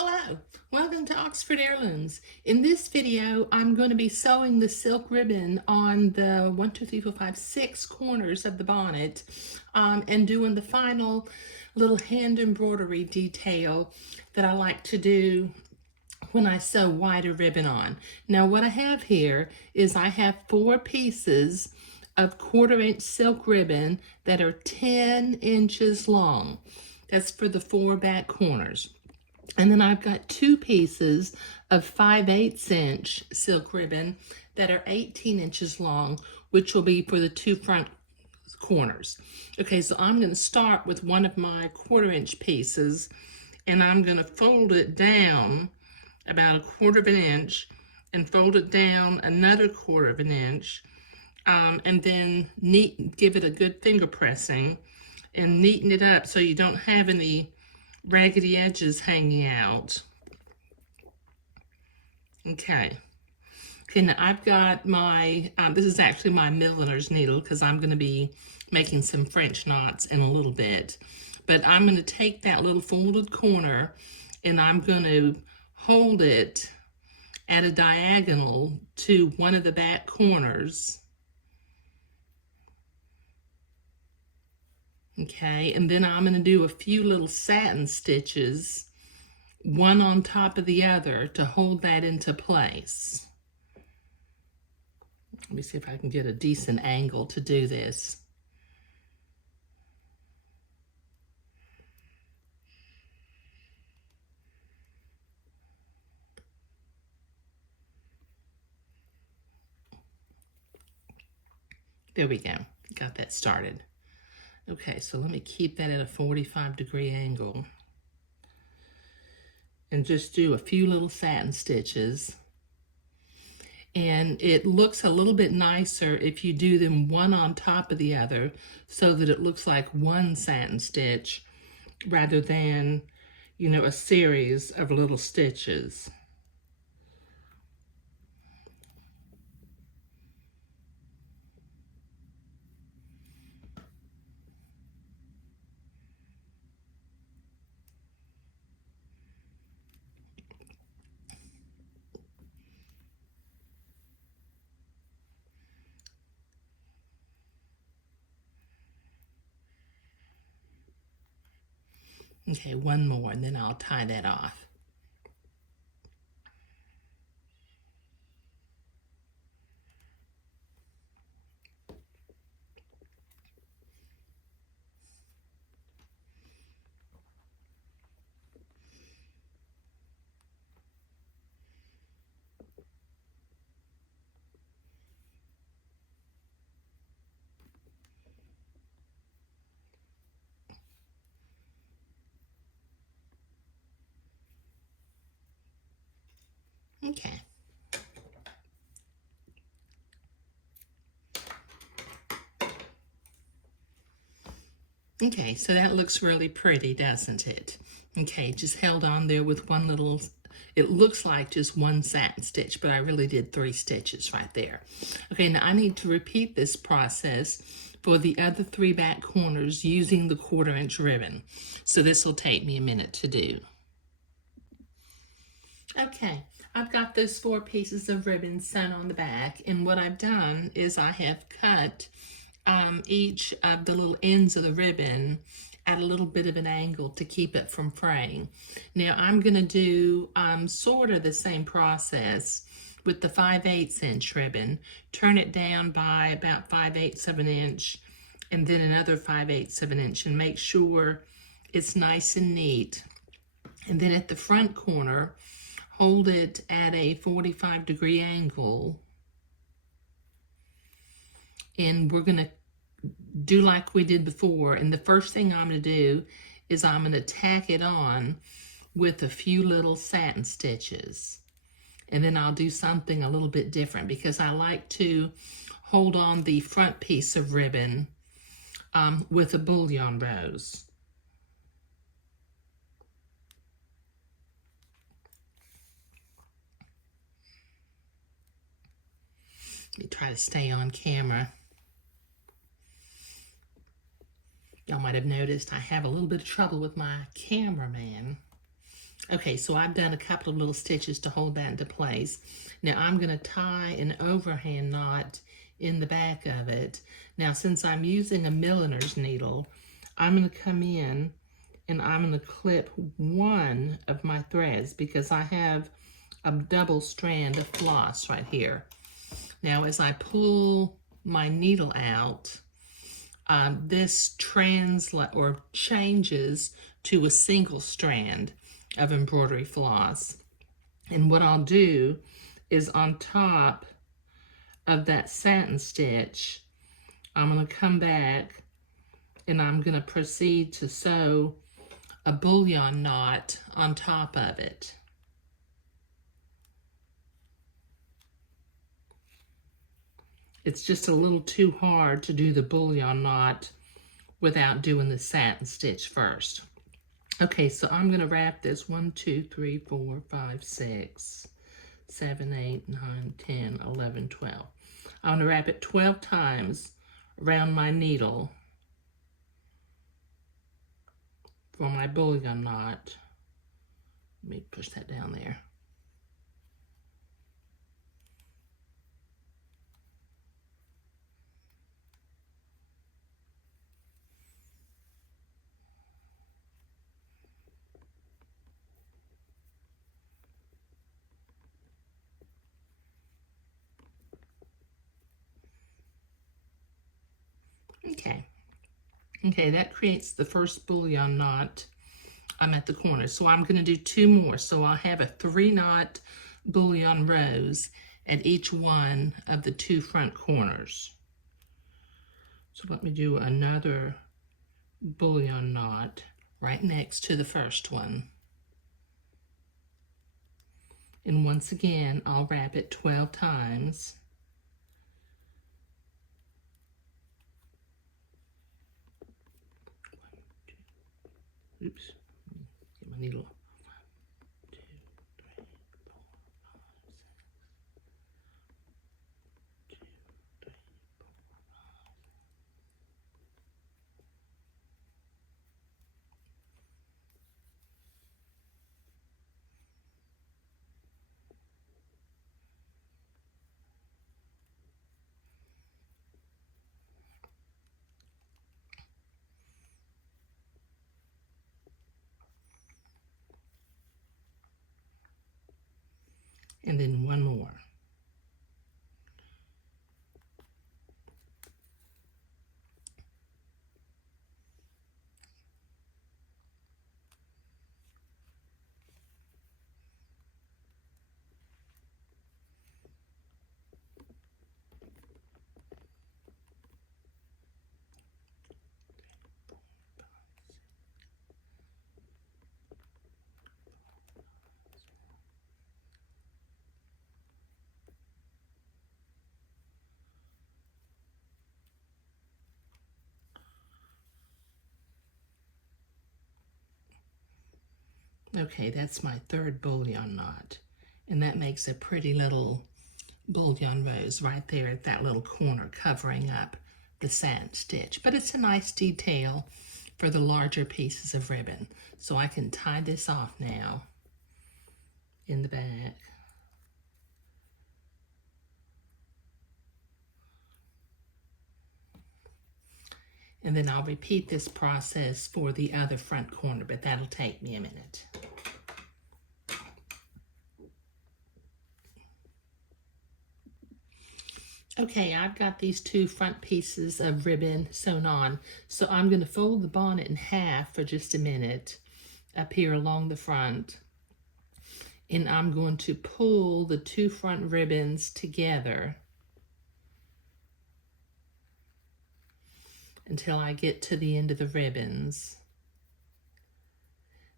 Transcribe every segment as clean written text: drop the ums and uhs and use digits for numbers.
Hello, welcome to Oxford Heirlooms. In this video, I'm going to be sewing the silk ribbon on the 1, 2, 3, 4, 5, 6 corners of the bonnet and doing the final little hand embroidery detail that I like to do when I sew wider ribbon on. Now what I have here is I have 4 pieces of 1/4 inch silk ribbon that are 10 inches long. That's for the 4 back corners. And then I've got 2 pieces of 5/8 inch silk ribbon that are 18 inches long, which will be for the 2 front corners. Okay, so I'm going to start with one of my 1/4 inch pieces, and I'm going to fold it down about 1/4 inch and fold it down another 1/4 inch, and then give it a good finger pressing and neaten it up so you don't have any raggedy edges hanging out. Okay, now I've got my, this is actually my milliner's needle because I'm going to be making some French knots in a little bit. But I'm going to take that little folded corner and I'm going to hold it at a diagonal to one of the back corners. Okay, and then I'm going to do a few little satin stitches, one on top of the other, to hold that into place. Let me see if I can get a decent angle to do this. There we go, got that started. Okay, so let me keep that at a 45-degree angle and just do a few little satin stitches. And it looks a little bit nicer if you do them one on top of the other so that it looks like one satin stitch rather than, you know, a series of little stitches. Okay, one more, and then I'll tie that off. Okay. Okay, so that looks really pretty, doesn't it? Okay, just held on there with one little, it looks like just one satin stitch, but I really did 3 stitches right there. Okay, now I need to repeat this process for the other 3 back corners using the 1/4 inch ribbon. So this will take me a minute to do. Okay, I've got those 4 pieces of ribbon sewn on the back, and what I've done is I have cut each of the little ends of the ribbon at a little bit of an angle to keep it from fraying. Now I'm going to do sort of the same process with the 5/8 inch ribbon. Turn it down by about 5/8 of an inch and then another 5/8 of an inch and make sure it's nice and neat. And then at the front corner, hold it at a 45-degree angle. And we're going to do like we did before. And the first thing I'm going to do is I'm going to tack it on with a few little satin stitches. And then I'll do something a little bit different because I like to hold on the front piece of ribbon with a bullion rose. Let me try to stay on camera. Y'all might have noticed I have a little bit of trouble with my cameraman. Okay, so I've done a couple of little stitches to hold that into place. Now I'm going to tie an overhand knot in the back of it. Now since I'm using a milliner's needle, I'm going to come in and I'm going to clip one of my threads because I have a double strand of floss right here. Now as I pull my needle out, this changes to a single strand of embroidery floss. And what I'll do is on top of that satin stitch, I'm going to come back and I'm going to proceed to sew a bullion knot on top of it. It's just a little too hard to do the bullion knot without doing the satin stitch first. Okay, so I'm going to wrap this 1, 2, 3, 4, 5, 6, 7, 8, 9, 10, 11, 12. I'm going to wrap it 12 times around my needle for my bullion knot. Let me push that down there. Okay, that creates the first bullion knot at the corner. So I'm going to do 2 more. So I'll have a 3-knot bullion rows at each one of the 2 front corners. So let me do another bullion knot right next to the first one. And once again, I'll wrap it 12 times. Oops, get my needle. 1, 2, 3, 4, 5, 6. 1, 2, 3, 4, 5. And then 1 more. Okay, that's my 3rd bullion knot. And that makes a pretty little bullion rose right there at that little corner covering up the satin stitch. But it's a nice detail for the larger pieces of ribbon. So I can tie this off now in the back. And then I'll repeat this process for the other front corner, but that'll take me a minute. Okay, I've got these 2 front pieces of ribbon sewn on, so I'm going to fold the bonnet in half for just a minute up here along the front. And I'm going to pull the 2 front ribbons together until I get to the end of the ribbons.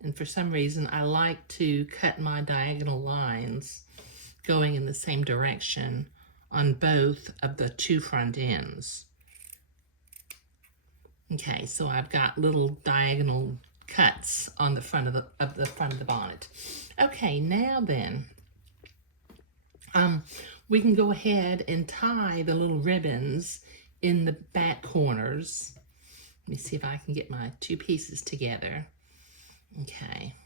And for some reason, I like to cut my diagonal lines going in the same direction on both of the 2 front ends. Okay, so I've got little diagonal cuts on the front of the bonnet. Okay, now then, we can go ahead and tie the little ribbons in the back corners. Let me see if I can get my 2 pieces together. Okay.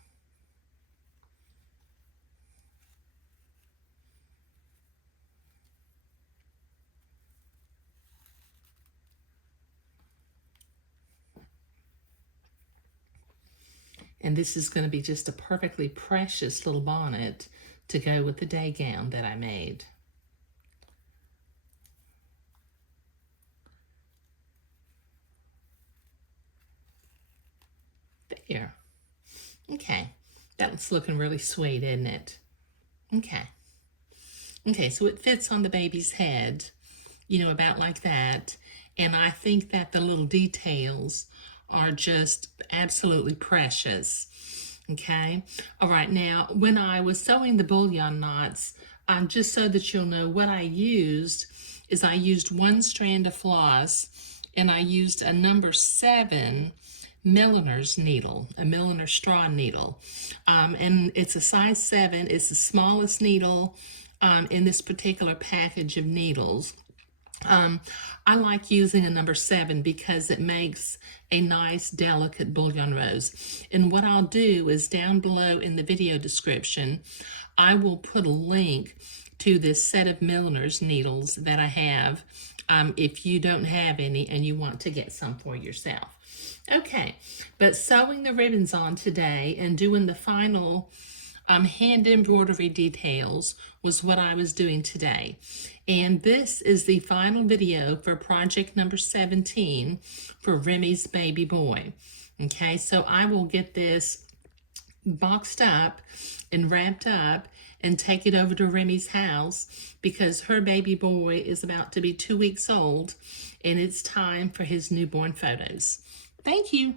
And this is going to be just a perfectly precious little bonnet to go with the day gown that I made. There. Okay. That's looking really sweet, isn't it? Okay. Okay, so it fits on the baby's head, you know, about like that. And I think that the little details are just absolutely precious. Okay. All right. Now, when I was sewing the bullion knots, just so that you'll know what I used is I used one strand of floss and I used a number 7 milliner's needle, a milliner straw needle. And it's a size 7. It's the smallest needle in this particular package of needles. I like using a number 7 because it makes a nice delicate bullion rose. And what I'll do is down below in the video description, I will put a link to this set of milliner's needles that I have if you don't have any and you want to get some for yourself. Okay, but sewing the ribbons on today and doing the final hand embroidery details was what I was doing today. And this is the final video for project number 17 for Remy's baby boy. Okay, so I will get this boxed up and wrapped up and take it over to Remy's house because her baby boy is about to be 2 weeks old and it's time for his newborn photos. Thank you.